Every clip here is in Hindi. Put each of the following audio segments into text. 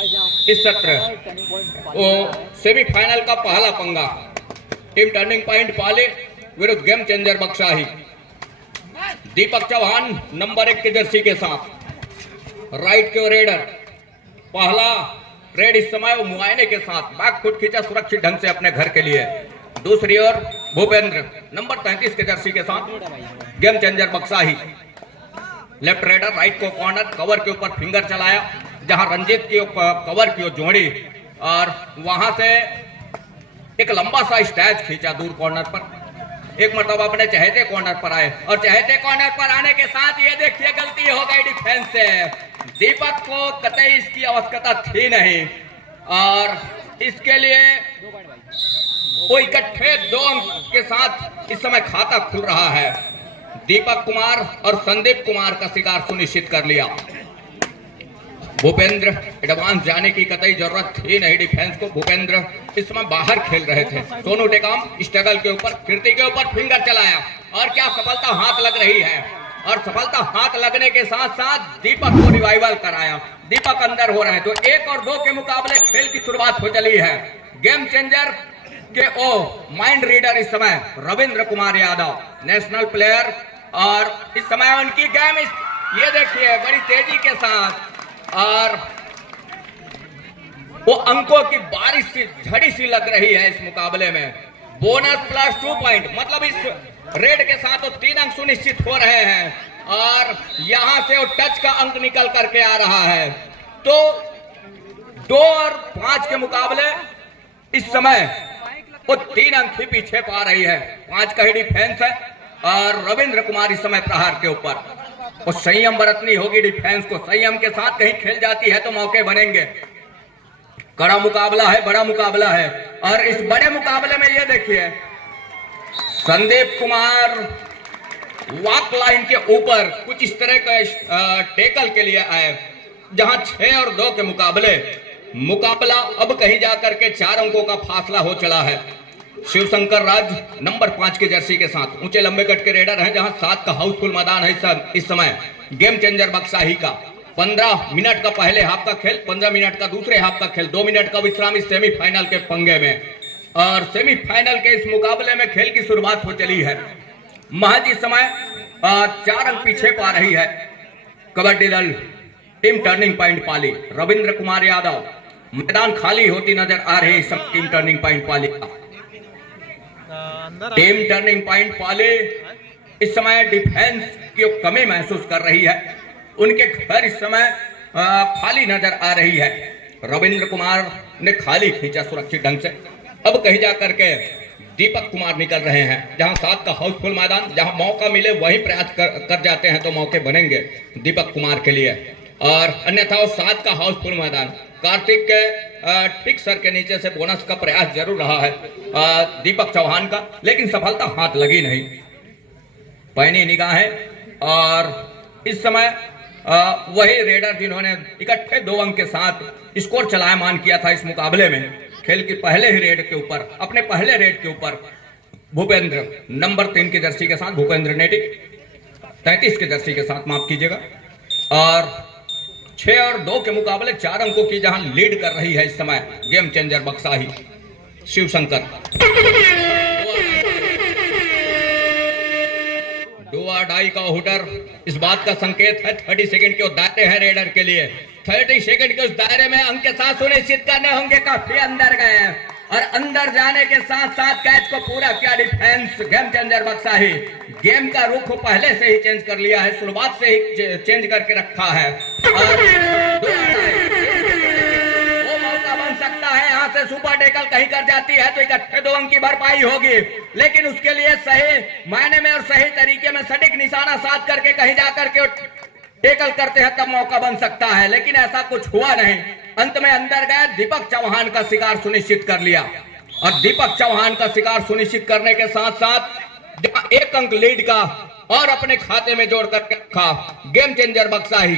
इस सत्र वो सेमीफाइनल का पहला पंगा टीम टर्निंग पॉइंट पाले विरुद्ध गेम चेंजर बक्साही। दीपक चौहान नंबर 1 की जर्सी के साथ राइट के रेडर। पहला रेड इस समय वो मुआयने के साथ बैक फुट खींचा सुरक्षित ढंग से अपने घर के लिए। दूसरी ओर भूपेंद्र नंबर 33 के जर्सी के साथ game changer Baksahi. Left raider right को कॉर्नर कवर के ऊपर फिंगर चलाया, जहां रंजीत की कवर की जोड़ी और वहां से एक लंबा सा स्टैच खींचा दूर कॉर्नर पर। एक मरतबा अपने चहेते कॉर्नर पर आए और चहेते कॉर्नर पर आने के साथ ये देखिए गलती हो गई डिफेंस से। दीपक को कतई इसकी आवश्यकता थी नहीं और इसके लिए वो इकट्ठे 2 अंक के साथ इस समय खाता खुल रहा है। दीपक कुमार और संदीप कुमार का शिकार सुनिश्चित कर लिया। भूपेंद्र एडवांस जाने की कतई जरूरत थी नहीं डिफेंस को। भूपेंद्र इस समय बाहर खेल रहे थे। सोनू टेकाम स्ट्रगल के ऊपर कीर्ति के ऊपर फिंगर चलाया और क्या सफलता हाथ लग रही है और सफलता हाथ लगने के साथ साथ दीपक को रिवाइवल कराया। दीपक अंदर हो रहे हैं तो 1 और 2 के मुकाबले खेल की शुरुआत हो चली है। गेम चेंजर के माइंड रीडर इस समय रविंद्र कुमार यादव नेशनल प्लेयर और इस समय उनकी गेम ये देखिए बड़ी तेजी के साथ और वो अंकों की बारिश सी झड़ी सी लग रही है इस मुकाबले में। बोनस प्लस 2 पॉइंट मतलब इस रेड के साथ वो 3 अंक सुनिश्चित हो रहे हैं और यहां से वो टच का अंक निकल करके आ रहा है। तो 2 और 5 के मुकाबले इस समय वो 3 अंक ही पीछे पा रही है। 5 का ही डिफेंस है और रविंद्र कुमार इस समय प्रहार के ऊपर। और संयम बरतनी होगी डिफेंस को। संयम के साथ कहीं खेल जाती है तो मौके बनेंगे। कड़ा मुकाबला है, बड़ा मुकाबला है और इस बड़े मुकाबले में ये देखिए संदीप कुमार वॉक लाइन के ऊपर कुछ इस तरह का टेकल के लिए आए, जहां 6 और 2 के मुकाबला अब कहीं जाकर के 4 अंकों का फासला हो चला है। शिवशंकर राज नंबर 5 के जर्सी के साथ ऊंचे लंबे कट के रेडर हैं, जहां 7 का हाउसफुल मैदान है इस समय। गेम चेंजर बक्साही का 15 मिनट का पहले हाफ का खेल, 15 मिनट का दूसरे हाफ का खेल, 2 मिनट का विश्राम इस सेमीफाइनल के पंगे में। और सेमीफाइनल के इस मुकाबले में खेल की शुरुआत हो चली है। महज इस समय 4 अंक पीछे पा रही है कबड्डी दल टीम टर्निंग पॉइंट पाली। रविंद्र कुमार यादव मैदान खाली होती नजर आ रही सब टीम टर्निंग पॉइंट पाली का। टीम टर्निंग पॉइंट पाले इस समय डिफेंस की कमी महसूस कर रही है। उनके घर इस समय खाली नजर आ रही है। रविंद्र कुमार ने खाली खींचा सुरक्षित ढंग से। अब कहीं जाकर के दीपक कुमार निकल रहे हैं, जहां 7 का हाउसफुल मैदान, जहां मौका मिले वही प्रयास कर जाते हैं तो मौके बनेंगे दीपक कुमार के लिए। और अन्यथा 7 का हाउसफुल मैदान कार्तिक के ठीक सर के नीचे से बोनस का प्रयास जरूर रहा है दीपक चौहान का, लेकिन सफलता हाथ लगी नहीं। पैनी निगाहें और इस समय वही रेडर जिन्होंने इकट्ठे 2 अंक के साथ स्कोर चलायमान किया था इस मुकाबले में, खेल के पहले ही रेड के ऊपर, अपने पहले रेड के ऊपर भूपेंद्र नंबर 3 की जर्सी के साथ, भूपेंद्र नेटी 33 के जर्सी के साथ, माफ कीजिएगा। और 6 और 2 के मुकाबले 4 अंकों की जहां लीड कर रही है इस समय गेम चेंजर बक्साही। शिवशंकर डुआ डाई का हुटर इस बात का संकेत है 30 सेकंड के दायरे हैं रेडर के लिए। 30 सेकंड के उस दायरे में अंक के साथ सुनिश्चित करने होंगे। काफी अंदर गए हैं और अंदर जाने के साथ साथ कैच को पूरा किया डिफेंस गेम चेंजर बक्साही। गेम का रुख पहले से ही चेंज कर लिया है, शुरुआत से ही चेंज करके रखा है और वो मौका बन सकता है। यहां से सुपर टेकल कहीं कर जाती है तो इकट्ठे 2 अंक की भरपाई होगी, लेकिन उसके लिए सही मायने में और सही तरीके में सटीक निशाना साध करके कहीं जाकर के टेकल करते हैं तब मौका बन सकता है, लेकिन ऐसा कुछ हुआ नहीं। अंत में अंदर गए, दीपक चौहान का शिकार सुनिश्चित कर लिया और दीपक चौहान का शिकार सुनिश्चित करने के साथ साथ 1 अंक लीड का और अपने खाते में जोड़ कर रखा गेम चेंजर बक्साही।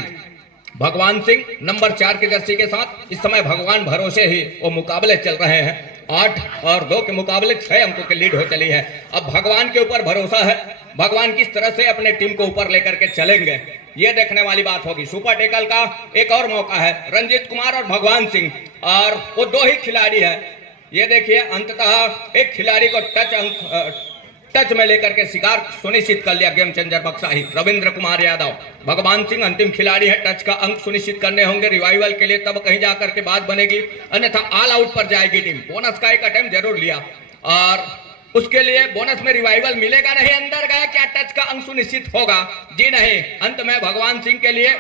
भगवान सिंह नंबर 4 के जर्सी के साथ इस समय भगवान भरोसे ही वो मुकाबले चल रहे हैं। 8 और 2 के मुकाबले 6 अंकों की लीड हो चली है। अब भगवान के ऊपर भरोसा है, भगवान किस तरह से अपने टीम को ऊपर लेकर के चलेंगे ये देखने वाली बात होगी। सुपर टैकल का एक और मौका है, रंजीत कुमार और भगवान सिंह, और वो दो ही खिलाड़ी है। ये देखिए अंततः एक खिलाड़ी को टच में लेकर के शिकार सुनिश्चित कर लिया गेम चेंजर बक्साही रविंद्र कुमार यादव। भगवान सिंह अंतिम खिलाड़ी है, टच का अंक सुनिश्चित करने होंगे रिवाइवल के लिए, तब कहीं जाकर के बात बनेगी, अन्यथा ऑल आउट पर जाएगी टीम। बोनस का एक अटेम्प्ट जरूर लिया और उसके लिए बोनस में रिवाइवल मिलेगा नहीं। अंदर गया, क्या टच का अंक सुनिश्चित होगा? जी नहीं। अंत में भगवान सिंह के लिए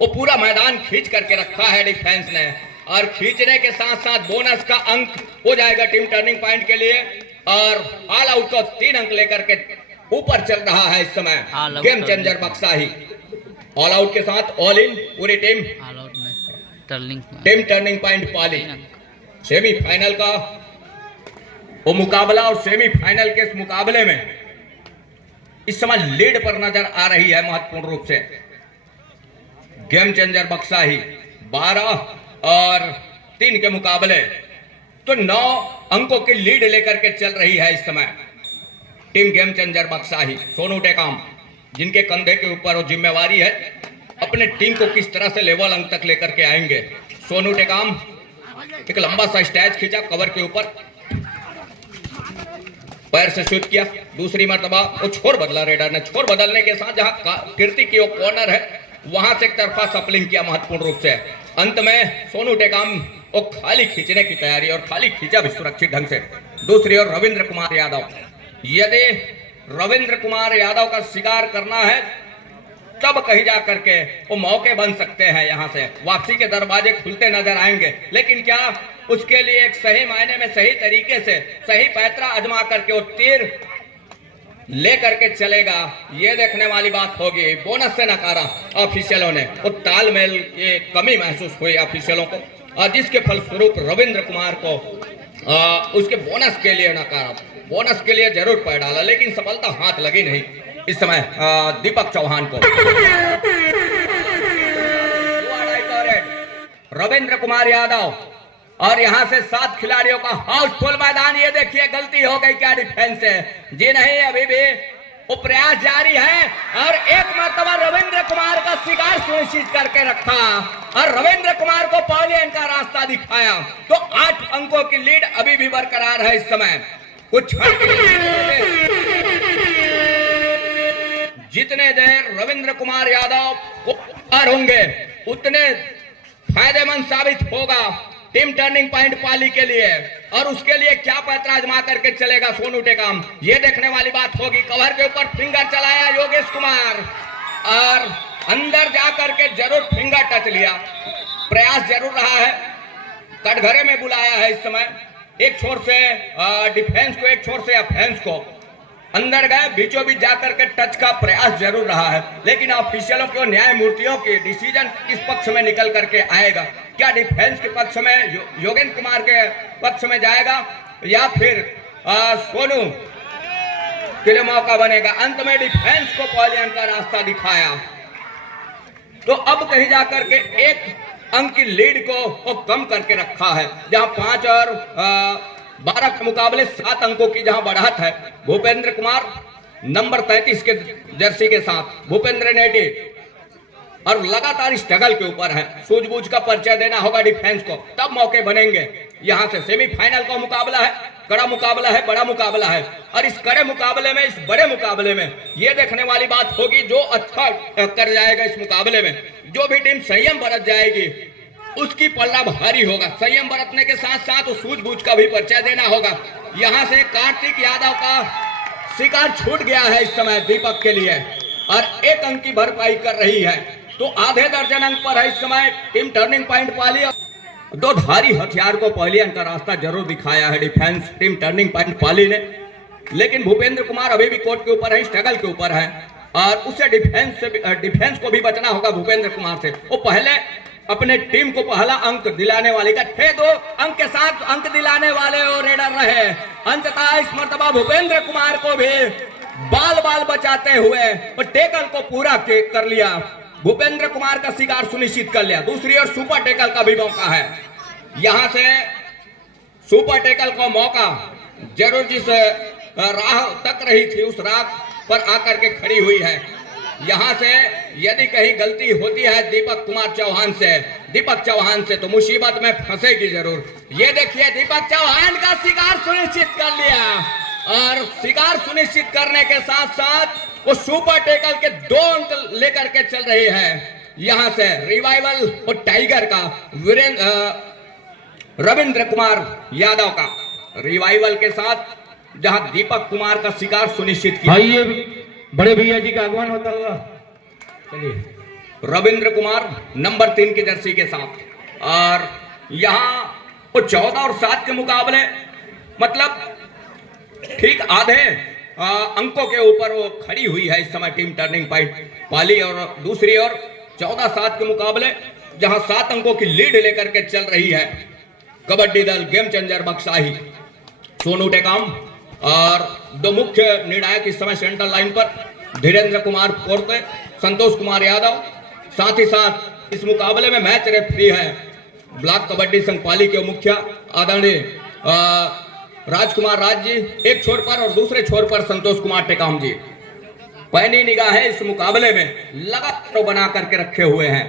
वो पूरा मैदान खींच करके रखा है डिफेंस ने, और खींचने के साथ साथ बोनस का अंक हो जाएगा टीम टर्निंग पॉइंट के लिए, और ऑल आउट को 3 अंक लेकर के ऊपर चल रहा है इस समय गेम चेंजर बक्साही। ऑल आउट के साथ ऑल इन पूरी टीम टर्निंग पॉइंट पाली। सेमीफाइनल का वो मुकाबला, और सेमीफाइनल के इस मुकाबले में इस समय लीड पर नजर आ रही है महत्वपूर्ण रूप से गेम चेंजर बक्साही। 12 और 3 के मुकाबले तो 9 अंकों की लीड लेकर के चल रही है इस समय team game changer Baksahi. Sonu Tekam, जिनके कंधे के ऊपर वो जिम्मेवारी है अपने टीम को किस तरह से लेवल अंक तक लेकर के आएंगे। सोनू टेकाम एक लंबा सा स्टैच खींचा कवर के ऊपर, पैर से स्वीप किया, दूसरी मर्तबा वो छोर बदला रेडर ने। छोर बदलने के साथ जहां कीर्ति की वो कॉर्नर है वहां से एक तरफा सपलिंग किया महत्वपूर्ण रूप से। अंत में सोनू टेकाम वो खाली खींचने की तैयारी, और खाली खींचा भी सुरक्षित ढंग से। दूसरी ओर रविंद्र कुमार यादव, यदि रविंद्र कुमार यादव का शिकार करना है तब कहीं जा करके वो मौके बन सकते हैं, यहां से वापसी के दरवाजे खुलते नजर आएंगे। लेकिन क्या उसके लिए एक सही मायने में सही तरीके से सही पैतरा आजमा करके वो तीर लेकर के चलेगा, ये देखने वाली बात होगी। बोनस से नकारा ऑफिशियलों ने, वो तालमेल की कमी महसूस हुई ऑफिशियलों को, और जिसके फलस्वरूप रविंद्र कुमार को उसके बोनस के लिए नकारा। बोनस के लिए जरूर पैर डाला लेकिन सफलता हाथ लगी नहीं इस समय दीपक चौहान को। रविंद्र कुमार यादव, और यहां से 7 खिलाड़ियों का हाउसफुल मैदान। ये देखिए गलती हो गई क्या डिफेंस से? जी नहीं, अभी भी वो प्रयास जारी है, और एक मर्तबा रविंद्र कुमार का शिकार सुनिश्चित करके रखा और रविंद्र कुमार को पॉलियन का रास्ता दिखाया। तो 8 अंकों की लीड अभी भी बरकरार है इस समय। कुछ जितने देर रविंद्र कुमार यादव को पार होंगे उतने फायदेमंद साबित होगा टीम टर्निंग पॉइंट पाली के लिए। और उसके लिए क्या पैतरा आजमा करके चलेगा सोनू टेकाम, ये देखने वाली बात होगी। कवर के ऊपर फिंगर चलाया योगेश कुमार, और अंदर जाकर के जरूर फिंगर टच लिया, प्रयास जरूर रहा है। कटघरे में बुलाया है इस समय, एक छोर से डिफेंस को, एक छोर से ऑफेंस को। अंदर गए, बीचों बीच जाकर के टच का प्रयास जरूर रहा है, लेकिन ऑफिशियलों के न्यायमूर्तियों के डिसीजन किस पक्ष में निकल करके आएगा? क्या डिफेंस के पक्ष में योगेंद्र कुमार के पक्ष में जाएगा, या फिर सोनू के लिए मौका बनेगा? अंत में डिफेंस को पॉलियन का रास्ता दिखाया। तो अब कहीं जाकर के 1 अंक की लीड को वो कम करके रखा है, जहां 5 और 12 के मुकाबले 7 अंकों की जहां बढ़त है। भूपेंद्र कुमार नंबर 33 के जर्सी के साथ, भूपेंद्र नेटी, और लगातार स्ट्रगल के ऊपर है। सूझबूझ का परिचय देना होगा डिफेंस को, तब मौके बनेंगे। यहां से सेमीफाइनल का मुकाबला है, कड़ा मुकाबला है, बड़ा मुकाबला है, और इस कड़े मुकाबले में, इस बड़े मुकाबले में यह देखने वाली बात होगी जो अच्छा कर जाएगा इस मुकाबले में, जो भी टीम संयम बरत जाएगी उसकी पल्ला भारी होगा। संयम बरतने के साथ साथ सूझबूझ का भी परिचय देना होगा। यहां से कार्तिक यादव का शिकार छूट गया है इस समय दीपक के लिए, और 1 अंक की भरपाई कर रही है। तो आधे दर्जन अंक पर है इस समय टीम टर्निंग पॉइंट पाली। 2 धारी हथियार को पॉलियन का रास्ता जरूर दिखाया है डिफेंस टीम टर्निंग पॉइंट पाली ने, लेकिन भूपेंद्र कुमार अभी भी कोर्ट के ऊपर है, स्ट्रगल के ऊपर है, और उसे डिफेंस को भी बचना होगा भूपेंद्र कुमार से। वो पहले अपने टीम को पहला अंक दिलाने वाले का थे, 2 अंक के साथ अंक दिलाने वाले और रेडर रहे। अंततः इस मर्तबा भूपेंद्र कुमार को भी बाल बचाते हुए और टेकल को पूरा कर लिया। भूपेंद्र कुमार का शिकार सुनिश्चित कर लिया। दूसरी ओर सुपर टेकल का भी मौका है, यहां से सुपर टेकल को मौका जरूर, जिस राह तक रही थी उस राह पर आकर के खड़ी हुई है यहाँ से यदि कहीं गलती होती है दीपक चौहान से तो मुसीबत में फंसेगी जरूर। ये देखिए दीपक चौहान का शिकार सुनिश्चित कर लिया और शिकार सुनिश्चित करने के साथ साथ वो सुपर टैकल के 2 अंक लेकर के चल रही है। यहाँ से रिवाइवल और टाइगर का रविंद्र कुमार यादव का रिवाइवल के साथ जहां दीपक कुमार का शिकार सुनिश्चित किया। ये बड़े भैया जी का आगमन होता होगा। चलिए रविंद्र कुमार नंबर 3 की जर्सी के साथ और यहां वो 14 और 7 के मुकाबले मतलब ठीक आधे अंकों के ऊपर वो खड़ी हुई है इस समय टीम टर्निंग पॉइंट पाली। और दूसरी ओर 14-7 के मुकाबले जहां 7 अंकों की लीड लेकर के चल रही है कबड्डी दल गेम चेंजर बक्साही सोनू टेकाम। और 2 मुख्य निर्णायक इस समय सेंट्रल लाइन पर धीरेन्द्र कुमार पोर्ते, संतोष कुमार यादव। साथ ही साथ इस मुकाबले में मैच रेफरी है ब्लॉक कबड्डी संघ पाली के मुखिया आदरणीय राजकुमार राज जी एक छोर पर और दूसरे छोर पर संतोष कुमार टेकाम जी। पैनी निगाहें इस मुकाबले में लगातार बना करके रखे हुए हैं।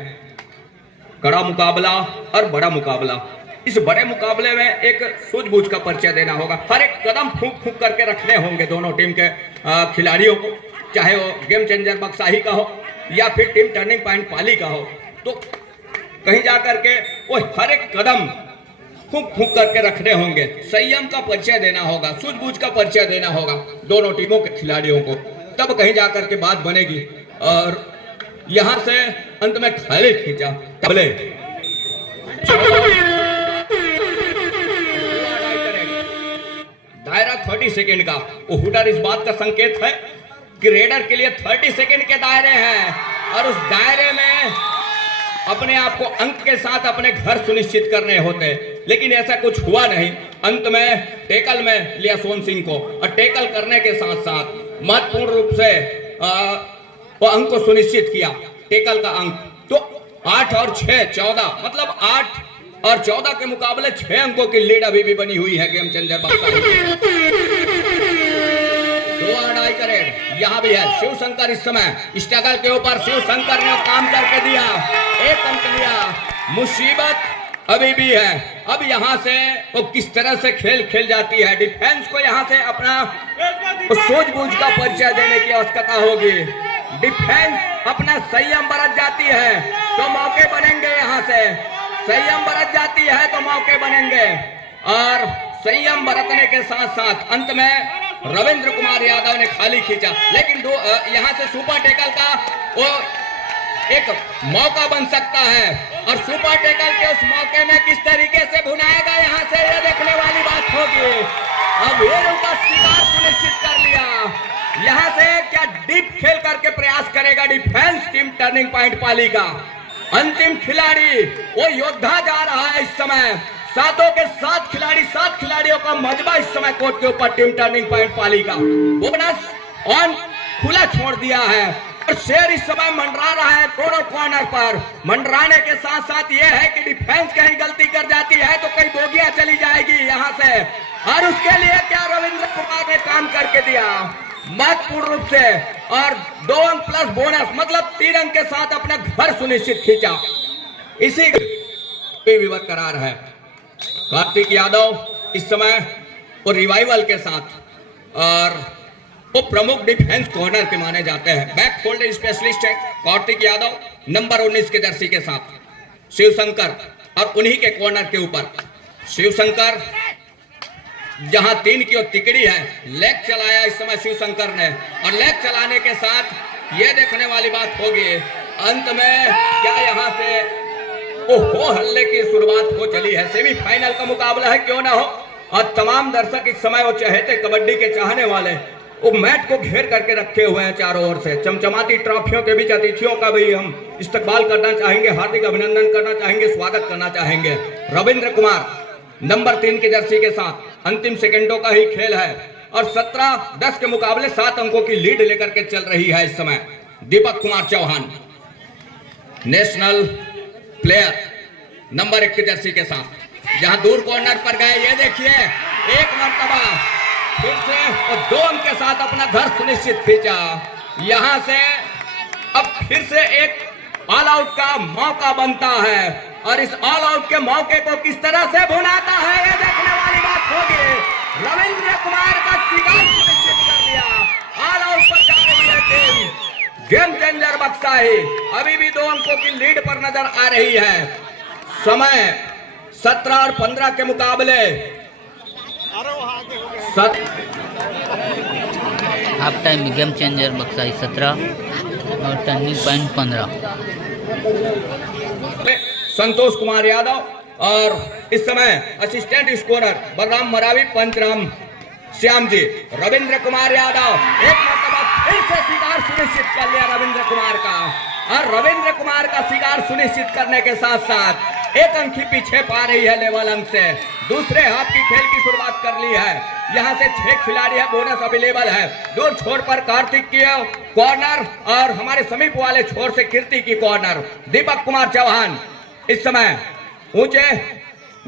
कड़ा मुकाबला और बड़ा मुकाबला। इस बड़े मुकाबले में एक सूझबूझ का परिचय देना होगा। हर एक कदम फूंक फूंक करके रखने होंगे दोनों टीम के खिलाड़ियों को, चाहे वो गेम चेंजर बक्साही का हो या फिर टीम टर्निंग पॉइंट पाली का हो। तो कहीं जा करके वो हर एक कदम फूंक फूंक करके रखने होंगे। संयम का परिचय देना होगा, सूझबूझ का परिचय देना होगा दोनों टीमों के खिलाड़ियों को, तब कहीं जा करके बात बनेगी। और यहां से अंत में खाली खींचा दायरा 30 सेकेंड का। वो हुटर इस बात का संकेत है कि रेडर के लिए 30 सेकेंड के दायरे हैं और उस दायरे में अपने आप को अंक के साथ अपने घर सुनिश्चित करने होते, लेकिन ऐसा कुछ हुआ नहीं। अंत में टेकल में लिया सोन सिंह को और टेकल करने के साथ साथ महत्वपूर्ण रूप से वो अंक को सुनिश्चित किया, टेकल का अंक। तो 8 और 6 14 मतलब 8 और 14 के मुकाबले 6 अंकों की लीड अभी भी बनी हुई है गेम चेंजर बक्साही। यहाँ भी है शिव शंकर इस समय स्ट्रगल के ऊपर। शिव शंकर ने काम करके दिया, 1 अंक लिया। मुसीबत अभी भी है। अब यहाँ से वो किस तरह से खेल जाती है। डिफेंस को यहाँ से अपना सूझबूझ का परिचय देने की आवश्यकता होगी। डिफेंस अपना संयम बरत जाती है तो मौके बनेंगे, यहाँ से संयम बरत जाती है तो मौके बनेंगे। और संयम बरतने के साथ साथ अंत में रविंद्र कुमार यादव ने खाली खींचा, लेकिन यहाँ से सुपर टेकल का वो एक मौका बन सकता है और सुपर टेकल के उस मौके में किस तरीके से भुनाएगा यहाँ से ये देखने वाली बात होगी। अब हीरो का शिकार सुनिश्चित कर लिया। यहाँ से क्या डीप खेल करके प्रयास करेगा डिफेंस टीम टर्निंग पॉइंट पाली का। अंतिम खिलाड़ी वो योद्धा जा रहा है इस समय। 7 के 7 खिलाड़ी, 7 खिलाड़ियों का मजबा इस समय कोर्ट के ऊपर टीम टर्निंग पॉइंट पाली का। बोनस ऑन खुला छोड़ दिया है और शेर इस समय मंडरा रहा है दोनों कॉर्नर पर। मंडराने के साथ साथ ये है कि डिफेंस कहीं गलती कर जाती है तो कई बोगियां चली जाएगी यहाँ से, और उसके लिए क्या रविंद्र कुमार ने काम करके दिया महत्वपूर्ण रूप से। और 2 अंक प्लस बोनस मतलब 3 अंक के साथ अपना घर सुनिश्चित खींचा। इसी भी बरकरार है। कार्तिक यादव इस समय वो रिवाइवल के साथ और वो प्रमुख डिफेंस कॉर्नर के माने जाते हैं। बैक फोल्ड स्पेशलिस्ट है कार्तिक यादव नंबर 19 के जर्सी के साथ। शिवशंकर और उन्हीं के कॉर्नर के ऊपर शिवशंकर जहां 3 की तिकड़ी है, लेग चलाया इस समय शिवशंकर ने और लेग चलाने के साथ ये देखने वाली बात होगी अंत में क्या यहाँ से हो हल्ले की शुरुआत हो चली है। सेमीफाइनल का मुकाबला है क्यों ना हो, और तमाम दर्शक इस समय वो चहेते कबड्डी के चाहने वाले वो मैच को घेर करके रखे हुए हैं चारों ओर से। चमचमाती ट्रॉफियों के बीच अतिथियों का भी हम इस्तकबाल करना चाहेंगे, हार्दिक अभिनंदन करना चाहेंगे, स्वागत करना चाहेंगे। रविंद्र कुमार नंबर 3 की जर्सी के साथ अंतिम सेकंडों का ही खेल है और 17-10 के मुकाबले 7 अंकों की लीड लेकर के चल रही है इस समय Deepak Kumar Chauhan national player number 1 की जर्सी के साथ। जहां दूर कॉर्नर पर गए, ये देखिए एक मर्तबा फिर से और 2 अंक के साथ अपना घर सुनिश्चित खींचा। यहां से अब फिर से एक ऑल आउट का मौका बनता है और इस ऑल आउट के मौके को किस तरह से भुनाता है ये देखने वाली बात होगी। रविंद्र कुमार का शिकार सुनिश्चित कर लिया। ऑल आउट पर जा रही है टीम गेम चेंजर बक्साही। अभी भी 2 अंकों की लीड पर नजर आ रही है। समय 17 और 15 के मुकाबले हाफ टाइम गेम चेंजर बक्साही 17 और टर्निंग पॉइंट 15। संतोष कुमार यादव और इस समय असिस्टेंट स्कोरर बलराम मरावी, पंचराम श्याम जी। रविंद्र कुमार यादव एक मरतबा फिर से शिकार सुनिश्चित कर लिया रविंद्र कुमार का, और रविंद्र कुमार का शिकार सुनिश्चित करने के साथ साथ 1 अंक ही पीछे पा रही है लेवल अंक से। दूसरे हाफ की खेल की शुरुआत कर ली है। यहाँ से 6 खिलाड़ी है, बोनस अवेलेबल है। दूर छोर पर कार्तिक की कॉर्नर और हमारे समीप वाले छोर से कीर्ति की कॉर्नर। दीपक कुमार चौहान इस समय ऊंचे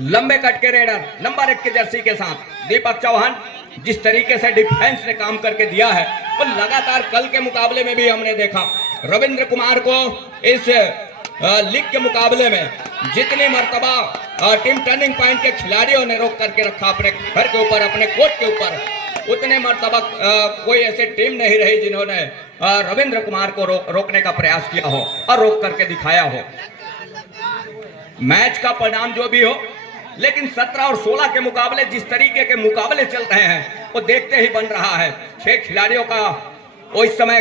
लंबे कट के रेडर नंबर 1 की जर्सी के साथ। दीपक चौहान जिस तरीके से डिफेंस ने काम करके दिया है वो लगातार कल के मुकाबले में भी हमने देखा। रविंद्र कुमार को इस लीग के मुकाबले में जितनी मर्तबा टीम टर्निंग पॉइंट के खिलाड़ियों ने रोक करके रखा अपने घर के ऊपर, अपने कोर्ट के ऊपर, उतने मर्तबा कोई ऐसे टीम नहीं रही जिन्होंने रविंद्र कुमार को रोकने का प्रयास किया हो और रोक करके दिखाया हो। मैच का परिणाम जो भी हो, लेकिन 17 और 16 के मुकाबले जिस तरीके के मुकाबले चल रहे हैं वो देखते ही बन रहा है। 6 खिलाड़ियों का वो इस समय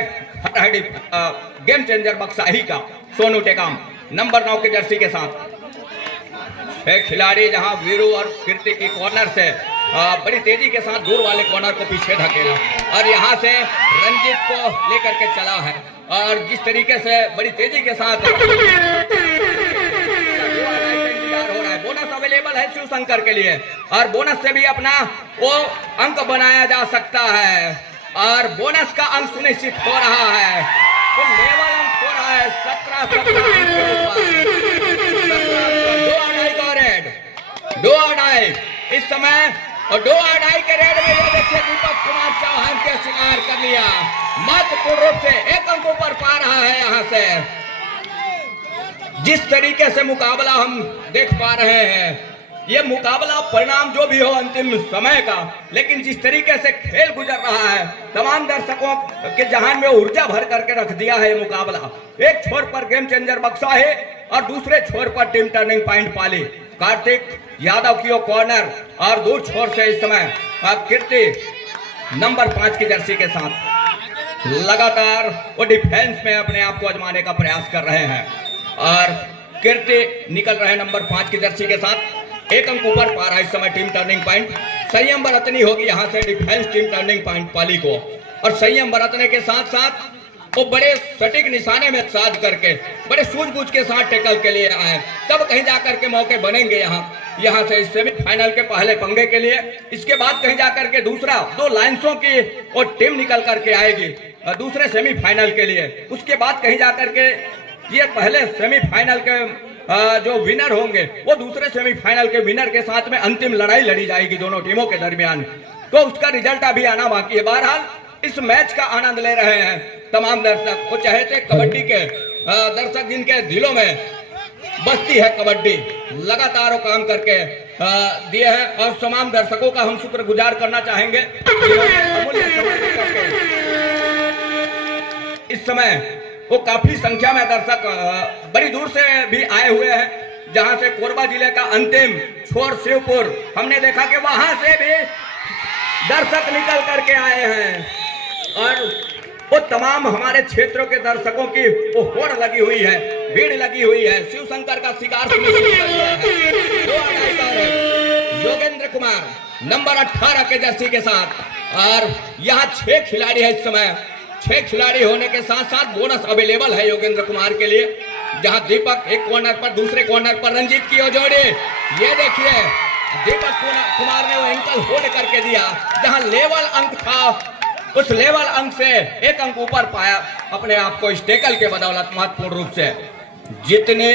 गेम चेंजर बक्साही का सोनू टेकाम नंबर 9 की जर्सी के साथ। 6 खिलाड़ी जहां वीरू और कीर्ति की कॉर्नर से बड़ी तेजी के साथ दूर वाले कॉर्नर को पीछे धकेला और यहां से रंजीत को लेकर के चला है, और जिस तरीके से बड़ी तेजी के साथ बोनस अवेलेबल है शिवशंकर के लिए, और बोनस से भी अपना वो अंक बनाया जा सकता है, और बोनस का अंक सुनिश्चित हो रहा है। तो लेवल अंक हो रहा है 17 इस समय, और 2-2 के रेड में ये देखिए दीपक कुमार चौहान के शिकार कर लिया। महत्वपूर्ण रूप से 1 अंक ऊपर पा रहा है। यहाँ से जिस तरीके से मुकाबला हम देख पा रहे हैं, ये मुकाबला परिणाम जो भी हो अंतिम समय का, लेकिन जिस तरीके से खेल गुजर रहा है तमाम दर्शकों के जहान में ऊर्जा भर करके रख दिया है ये मुकाबला। एक छोर पर गेम चेंजर बक्साही और दूसरे छोर पर टीम टर्निंग पॉइंट पाली। कार्तिक यादव की वो कॉर्नर और दूर छोर से इस समय कीर्ति नंबर 5 की जर्सी के साथ लगातार वो डिफेंस में अपने आप को आजमाने का प्रयास कर रहे हैं, और कीर्ति निकल रहे नंबर 5 की जर्सी के साथ। 1 अंक ऊपर पा रहा है इस समय टीम टर्निंग पॉइंट। संयम बरतनी होगी यहाँ से डिफेंस टीम टर्निंग पॉइंट पाली को, और संयम बरतने के साथ साथ वो बड़े सटीक निशाने में साध करके बड़े सूझबूझ के साथ टैकल के लिए आए, तब कहीं जाकर के मौके बनेंगे यहाँ से इस सेमीफाइनल के पहले पंगे के लिए। इसके बाद कहीं जाकर के दूसरा 2 लाइंसों की वो टीम निकल करके आएगी दूसरे सेमीफाइनल के लिए। उसके बाद कहीं जाकर के ये पहले सेमीफाइनल के जो विनर होंगे वो दूसरे सेमीफाइनल के विनर के साथ में अंतिम लड़ाई लड़ी जाएगी दोनों टीमों के दरमियान, तो उसका रिजल्ट अभी आना बाकी है। बहरहाल इस मैच का आनंद ले रहे हैं तमाम दर्शक। वो चाहे थे कबड्डी के दर्शक जिनके दिलों में बसती है कबड्डी, लगातार वो काम करके दिए हैं, और तमाम दर्शकों का हम शुक्रगुजार करना चाहेंगे। इस समय वो काफी संख्या में दर्शक बड़ी दूर से भी आए हुए हैं, जहां से कोरबा जिले का अंतिम छोर शिवपुर, हमने देखा कि वहां से भी दर्शक निकल करके आए हैं, और वो तमाम हमारे क्षेत्रों के दर्शकों की वो होड़ लगी हुई है, भीड़ लगी हुई है। शिवशंकर का शिकार योगेंद्र कुमार नंबर 18 के जर्सी के साथ, और यहाँ 6 खिलाड़ी है इस समय। 6 खिलाड़ी होने के साथ साथ बोनस अवेलेबल है योगेंद्र कुमार के लिए, जहां दीपक एक कॉर्नर पर, दूसरे कॉर्नर पर रंजीत की वो जोड़ी, ये देखिए दीपक कुमार ने वो एंकल होल्ड करके दिया, जहां लेवल अंक था उस लेवल अंक से 1 अंक ऊपर पाया अपने आप को इस टैकल के बदौलत। महत्वपूर्ण रूप से जितने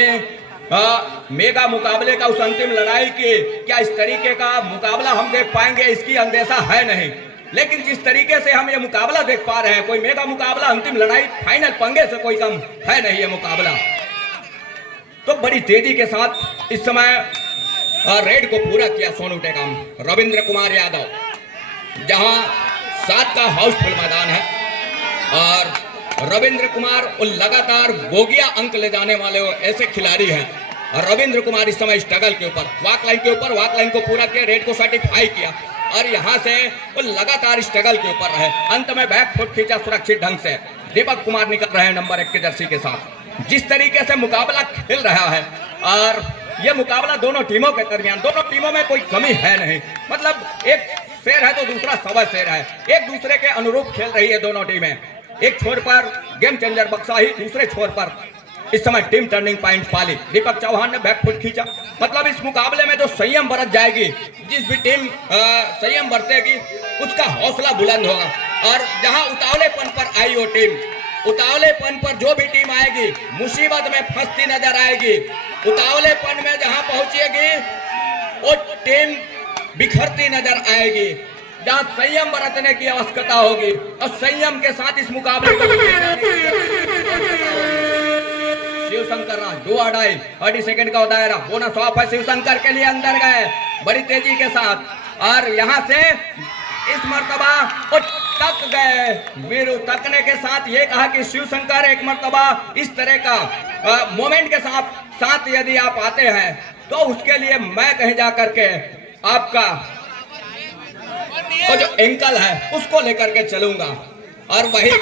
मेगा मुकाबले का उस अंतिम लड़ाई की क्या इस तरीके का मुकाबला हम देख पाएंगे इसकी अंदेशा है नहीं, लेकिन जिस तरीके से हम ये मुकाबला देख पा रहे हैं, कोई मेगा मुकाबला, अंतिम लड़ाई, फाइनल पंगे से कोई कम है नहीं ये मुकाबला। तो बड़ी तेजी के साथ इस समय रेड को पूरा किया सोनू टेकाम, रविंद्र कुमार यादव, जहां 7 का हाउसफुल मैदान है और रविंद्र कुमार लगातार बोगिया अंक ले जाने वाले ऐसे खिलाड़ी हैं। और रविंद्र कुमार इस समय स्ट्रगल के ऊपर, वॉक लाइन को पूरा किया, रेड को सर्टिफाई किया और यहां से वो लगातार स्ट्रगल के ऊपर रहे। अंत में बैक फुट खींचा सुरक्षित ढंग से। दीपक कुमार निकल रहे हैं नंबर 1 के जर्सी के साथ। जिस तरीके से मुकाबला खेल रहा है और ये मुकाबला दोनों टीमों के दरमियान, दोनों टीमों में कोई कमी है नहीं, मतलब एक शेर है तो दूसरा सवा शेर है, एक दूसरे के अनुरूप खेल रही है दोनों टीमें। एक छोर पर गेम चेंजर बक्साही, दूसरे छोर पर इस समय टीम टर्निंग पॉइंट पाली। दीपक चौहान ने बैकफुट खींचा, मतलब इस मुकाबले में जो संयम बरत जाएगी, जिस भी टीम संयम बरतेगी उसका हौसला बुलंद होगा। और जहां उतावलेपन पर आई वो टीम, उतावलेपन पर जो भी टीम आएगी मुसीबत में फंसती नजर आएगी। उतावलेपन में जहां पहुंचेगी वो टीम बिखरती नजर आएगी। जहां संयम बरतने की आवश्यकता होगी और संयम के साथ इस मुकाबले को शिवशंकर राज 2 अढ़ाई 30 सेकंड का दायरा, बोनस ऑफ है शिवशंकर के लिए, अंदर गए बड़ी तेजी के साथ और यहां से इस मर्तबा वो तक गए। वीरू तकने के साथ ये कहा कि शिवशंकर एक मर्तबा इस तरह का मोमेंट के साथ यदि आप आते हैं तो उसके लिए मैं कहीं जा करके आपका वो जो एंकल है उसको लेकर के चलूंगा। और वही 2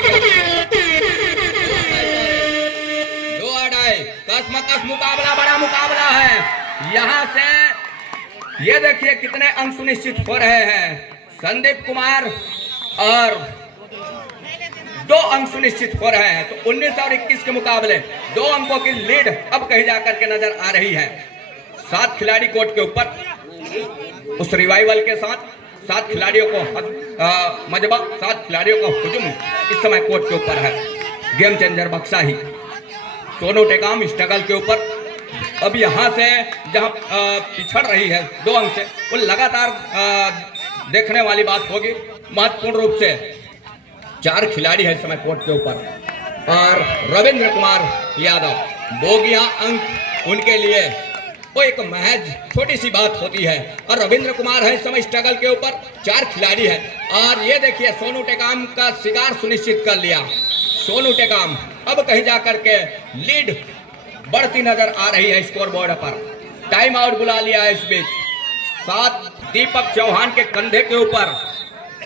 अढ़ाई कसमकस मुकाबला, बड़ा मुकाबला है। यहां से ये देखिए कितने अंक सुनिश्चित हो रहे हैं। संदीप कुमार और 2 अंक सुनिश्चित हो रहे हैं। तो 19 और 21 के मुकाबले 2 अंकों की लीड अब कहीं जाकर के नजर आ रही है। 7 खिलाड़ी कोर्ट के ऊपर, उस रिवाइवल के साथ 7 खिलाड़ियों को मजबा, 7 खिलाड़ियों का हुजूम इस समय कोर्ट के ऊपर है। Game changer Baksahi, Sonu Tekam struggle के ऊपर। अब यहां से जहां पिछड़ रही है 2 अंक से, वो लगातार देखने वाली बात होगी। महत्वपूर्ण रूप से 4 खिलाड़ी है इस समय कोर्ट के ऊपर और रविंद्र कुमार यादव, बोगिया अंक उनके लिए वो एक महज छोटी सी बात होती है। और रविंद्र कुमार है इस समय स्ट्रगल के ऊपर, 4 खिलाड़ी है। और ये देखिए सोनू टेकाम का शिकार सुनिश्चित कर लिया। सोनू टेकाम अब कहीं जाकर के लीड बढ़ती नजर आ रही है स्कोर बोर्ड पर। टाइम आउट बुला लिया है इस बीच। 7 दीपक चौहान के कंधे के ऊपर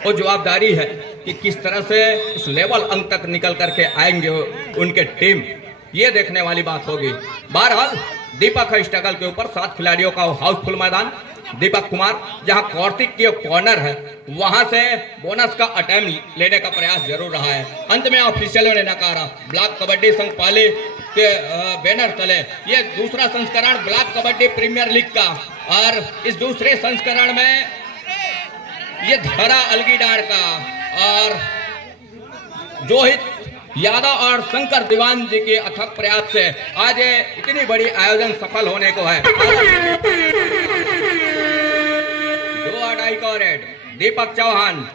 वो जवाबदारी है कि किस तरह से उस लेवल अंक तक निकल करके आएंगे उनके टीम, ये देखने वाली बात होगी। बहरहाल दीपक है स्ट्रगल के ऊपर, 7 खिलाड़ियों का हाउसफुल मैदान। दीपक कुमार जहां कार्तिक की कॉर्नर है वहां से बोनस का अटेम्प्ट लेने का प्रयास जरूर रहा है। अंत में ऑफिशियलों ने नकारा। ब्लॉक कबड्डी संघ पाली के बैनर तले ये दूसरा संस्करण ब्लॉक कबड्डी प्रीमियर लीग का, और इस दूसरे संस्करण में ये धरा अलगीडार का और जोहित यादव और शंकर दीवान जी के अथक प्रयास से आज ये इतनी बड़ी आयोजन सफल होने को है। 2 अढ़ाई का रेड, दीपक चौहान,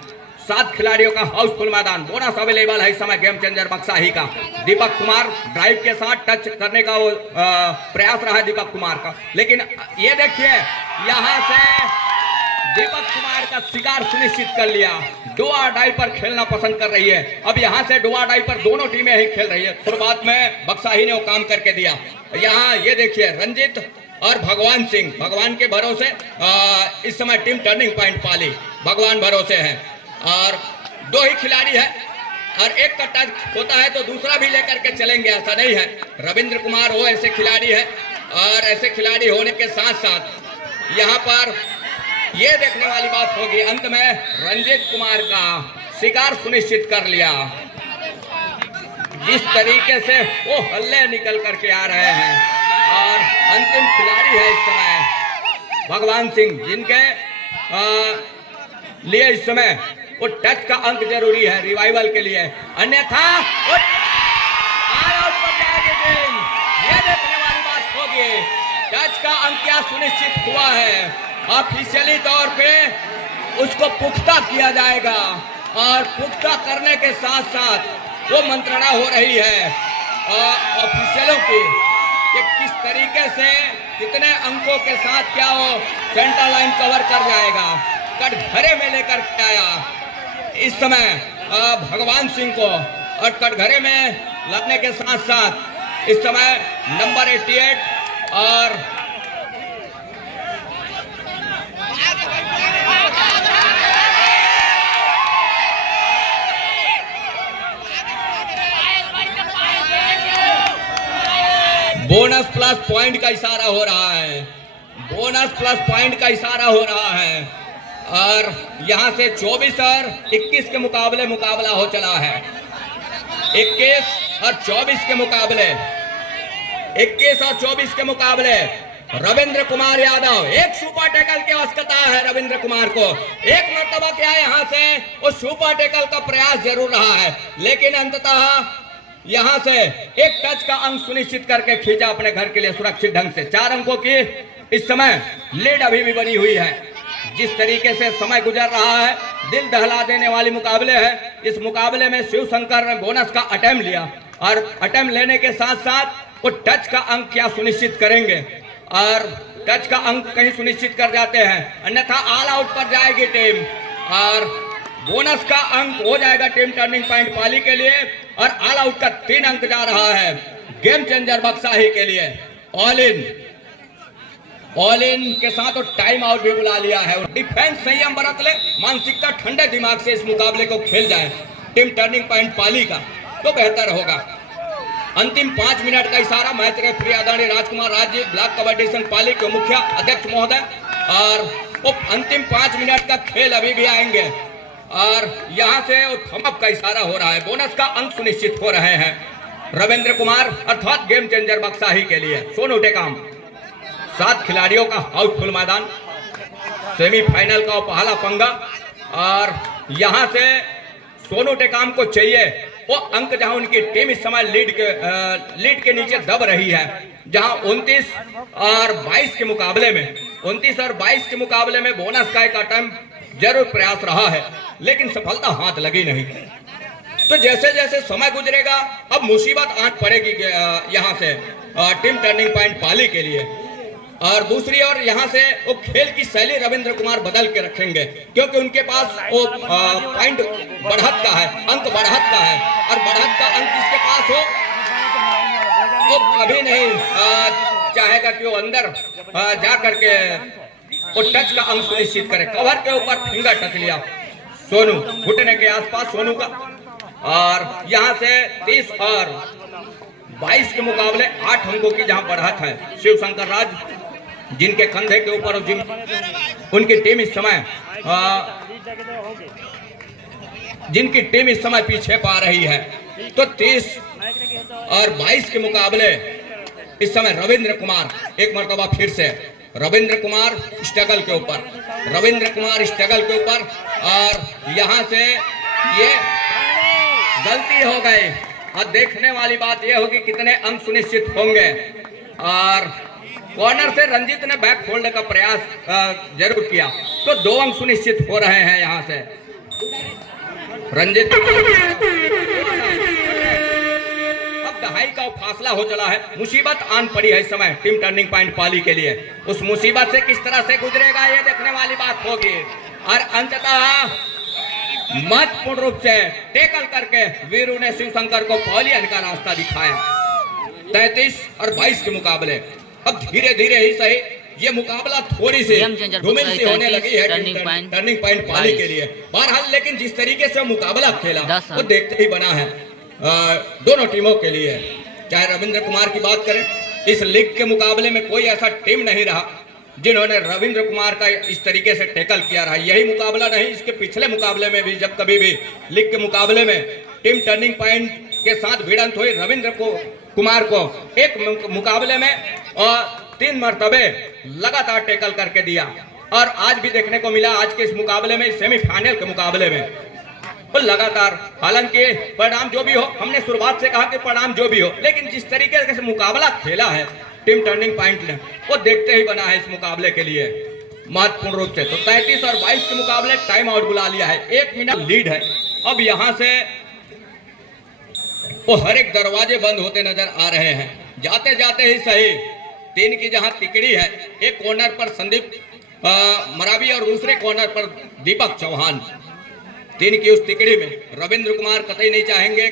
7 खिलाड़ियों का हाउसफुल मैदान। बोनस अवेलेबल है इस समय गेम चेंजर बक्साही का। दीपक कुमार ड्राइव के साथ टच करने का वो प्रयास रहा है दीपक कुमार का, लेकिन ये देखिए यहां से दीपक कुमार का शिकार सुनिश्चित कर लिया। 2 अढ़ाई पर खेलना पसंद कर रही है। अब यहां से 2 अढ़ाई पर दोनों टीमें ही खेल रही है। शुरुआत में बक्साही ने वो काम करके दिया। यहाँ ये देखिए रंजित और भगवान सिंह, भगवान के भरोसे इस समय टीम टर्निंग पॉइंट पाली, भगवान भरोसे है। और 2 ही खिलाड़ी है और एक का टच होता है तो दूसरा भी लेकर के चलेंगे, ऐसा नहीं है। रविंद्र कुमार वो ऐसे खिलाड़ी है और ऐसे खिलाड़ी होने के साथ साथ यहाँ पर ये देखने वाली बात होगी, अंत में रंजीत कुमार का शिकार सुनिश्चित कर लिया। जिस तरीके से वो हल्ले निकल करके आ रहे हैं और अंतिम खिलाड़ी है इस समय भगवान सिंह, जिनके लिए इस समय वो टच का अंक जरूरी है रिवाइवल के लिए, अन्यथा ये देखने वाली बात होगी टच का अंक क्या सुनिश्चित हुआ है। ऑफिशियली तौर पे उसको पुख्ता किया जाएगा और पुख्ता करने के साथ साथ वो मंत्रणा हो रही है ऑफिशियलों की कि किस तरीके से कितने अंकों के साथ क्या वो सेंटर लाइन कवर कर जाएगा। कटघरे में लेकर के आया इस समय भगवान सिंह को और कटघरे में लगने के साथ साथ इस समय नंबर 88 और बोनस प्लस पॉइंट का इशारा हो रहा है, बोनस प्लस पॉइंट का इशारा हो रहा है और यहां से 24 और 21 के मुकाबले मुकाबला हो चला है। 21 और 24 के मुकाबले, 21 और 24 के मुकाबले रविंद्र कुमार यादव, एक सुपर टैकल की आवश्यकता है रविंद्र कुमार को। एक मर्तबा क्या यहां से उस सुपर टैकल का प्रयास जरूर रहा है, लेकिन अंततः यहां से एक टच का अंक सुनिश्चित करके खींचा अपने घर के लिए सुरक्षित ढंग से। 4 अंकों की इस समय लीड अभी भी बनी हुई है। जिस तरीके से समय गुजर रहा है, दिल दहला देने वाली मुकाबले है। इस मुकाबले में शिव शंकर ने बोनस का अटेम्प्ट लिया और अटेम्प्ट लेने के साथ साथ वो टच का अंक क्या सुनिश्चित करेंगे और टच का अंक कहीं सुनिश्चित कर जाते हैं, अन्यथा ऑल आउट पर जाएगी टीम और बोनस का अंक हो जाएगा टीम टर्निंग पॉइंट पाली के लिए और ऑल आउट का 3 अंक जा रहा है गेम चेंजर बक्साही के लिए। ऑल इन के साथ और टाइम आउट भी बुला लिया है। डिफेंस संयम बरत ले, मानसिकता ठंडे दिमाग से इस मुकाबले को खेल जाए टीम टर्निंग पॉइंट पाली का तो बेहतर होगा। अंतिम 5 मिनट का इशारा मैच रेफरी आदरणीय राजकुमार राजीव, ब्लॉक कबड्डी संघ पाली के मुखिया अध्यक्ष महोदय और वो अंतिम 5 मिनट का खेल अभी भी आएंगे और यहां से थम अप का इशारा हो रहा है। बोनस का अंक सुनिश्चित हो रहे हैं रविंद्र कुमार अर्थात गेम चेंजर बक्साही के लिए। सोनू टेकाम 7 खिलाड़ियों का हाउसफुल मैदान, सेमीफाइनल का पहला पंगा और यहां से सोनू टेकाम को चाहिए वो अंक जहां उनकी टीम इस समय लीड के नीचे दब रही है, जहां 29 और 22 के मुकाबले में 29 और 22 के मुकाबले में बोनस का एक अटेम्प्ट जरूर प्रयास रहा है लेकिन सफलता हाथ लगी नहीं। तो जैसे जैसे समय गुजरेगा अब मुसीबत आंट पड़ेगी यहां से टीम टर्निंग पॉइंट पाली के लिए और दूसरी ओर यहां से वो खेल की शैली रविंद्र कुमार बदल के रखेंगे क्योंकि उनके पास वो पॉइंट बढ़त का है, अंक बढ़त का है और बढ़त का अंक जिसके पास हो वो कभी नहीं चाहेगा कि वो अंदर जा करके वो टच का अंक सुनिश्चित करे। कवर के ऊपर फिंगर टच लिया सोनू, घुटने के आसपास सोनू का और यहां से 30 और 22 के मुकाबले 8 अंकों की जहां बढ़त है शिव शंकर राज, जिनके कंधे के ऊपर उनकी टीम इस समय जिनकी टीम इस समय पीछे पा रही है। तो 30 और 22 के मुकाबले इस समय रविंद्र कुमार एक मर्तबा फिर से रविंद्र कुमार स्ट्रगल के ऊपर, रविंद्र कुमार स्ट्रगल के ऊपर और यहां से ये गलती हो गई और देखने वाली बात यह होगी कितने अंक सुनिश्चित होंगे और कॉर्नर से रंजीत ने बैक फोल्ड का प्रयास जरूर किया तो 2 अंक सुनिश्चित हो रहे हैं यहां से। रंजीत अब दहाई का फासला हो चला है, मुसीबत आन पड़ी है इस समय टीम टर्निंग पॉइंट पाली के लिए। उस मुसीबत से किस तरह से गुजरेगा ये देखने वाली बात होगी और अंततः महत्वपूर्ण रूप से टेकल करके वीरू ने शिवशंकर को पॉलियन का रास्ता दिखाया 33 और 22 के मुकाबले। अब धीरे धीरे ही सही ये मुकाबला थोड़ी सी धूमिल सी होने लगी है टर्निंग पॉइंट पाली के लिए। बहरहाल लेकिन जिस तरीके से मुकाबला खेला वो देखते ही बना है दोनों टीमों के लिए। चाहे रविंद्र कुमार की बात करें, इस लीग के मुकाबले में कोई ऐसा टीम नहीं रहा जिन्होंने रविंद्र कुमार का इस तरीके से टैकल किया रहा। यही मुकाबला नहीं, इसके पिछले मुकाबले में भी जब कभी भी लीग के मुकाबले में टीम टर्निंग पॉइंट के साथ भिड़ंत हुई रविंद्र कुमार को एक मुकाबले में 3 मरतबे लगातार टैकल करके दिया और आज भी देखने को मिला आज के इस मुकाबले में, सेमीफाइनल के मुकाबले में लगातार। हालांकि परिणाम जो भी हो, हमने शुरुआत से कहा कि परिणाम जो भी हो, लेकिन जिस तरीके से मुकाबला खेला है टीम टर्निंग पॉइंट ने वो देखते ही बना है इस मुकाबले के लिए। महत्वपूर्ण रूप से। तो 33 और 22 के मुकाबले टाइम आउट बुला लिया है, 1 मिनट लीड है। अब यहां से वो हर एक दरवाजे बंद होते नजर आ रहे हैं। जाते जाते ही सही 3 की जहां तिकड़ी है, एक कॉर्नर पर संदीप मरावी और दूसरे कॉर्नर पर दीपक चौहान। 3 की उस तिकड़ी में रविंद्र कुमार कतई नहीं चाहेंगे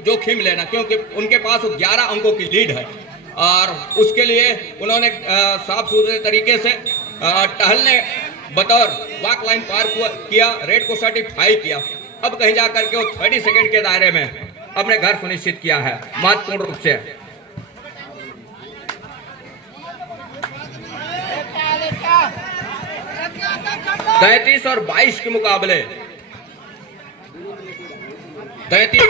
जोखिम लेना, क्योंकि उनके पास 11 अंकों की लीड है और उसके लिए उन्होंने साफ सुथरे तरीके से टहलने बतौर वॉक लाइन पार किया, रेड को सर्टिफाई किया। अब कहीं जाकर के वो 30 सेकंड के दायरे में अपने घर सुनिश्चित किया है महत्वपूर्ण रूप से। तैतीस और 22 के मुकाबले 33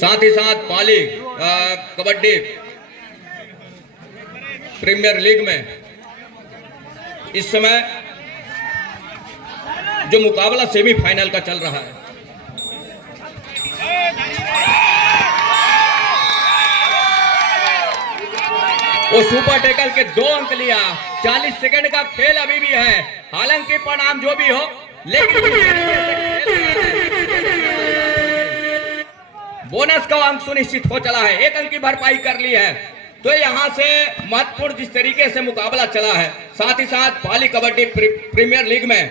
साथ ही साथ पाली कबड्डी प्रीमियर लीग में इस समय जो मुकाबला सेमीफाइनल का चल रहा है, वो सुपर टैकल के 2 अंक लिया। 40 सेकंड का खेल अभी भी है, हालांकि परिणाम जो भी हो, लेकिन बोनस का अंक सुनिश्चित हो चला है, 1 अंक की भरपाई कर ली है। तो यहां से महत्वपूर्ण जिस तरीके से मुकाबला चला है, साथ ही साथ पाली कबड्डी प्रीमियर लीग में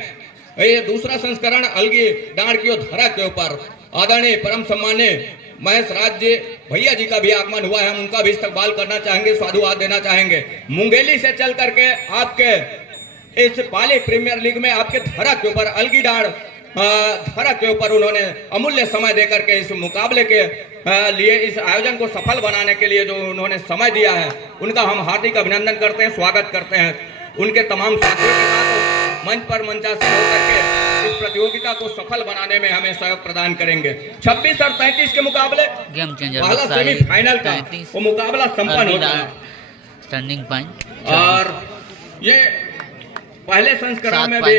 ये दूसरा संस्करण अलगी डांड की धरा के ऊपर आदरणीय परम सम्मानीय महेश राज जी भैया जी का भी आगमन हुआ है। हम उनका भी इस्तकबाल करना चाहेंगे, साधुवाद देना चाहेंगे। मुंगेली से चल करके आपके इस पाली प्रीमियर लीग में आपके धरा के ऊपर अलगी डांड धरा के ऊपर उन्होंने अमूल्य समय देकर के इस मुकाबले के लिए, इस आयोजन को सफल बनाने के लिए जो उन्होंने समय दिया है, उनका हम हार्दिक अभिनंदन करते हैं, स्वागत करते हैं। उनके तमाम साथियों के साथ मंच पर मंचासीन होकर के इस प्रतियोगिता को सफल बनाने में हमें सहयोग प्रदान करेंगे। 26 और 33 के मुकाबले गेम चेंजर पहला सेमीफाइनल का वो मुकाबला संपन्न हो गया, टर्निंग पॉइंट और ये पहले संस्करण में भी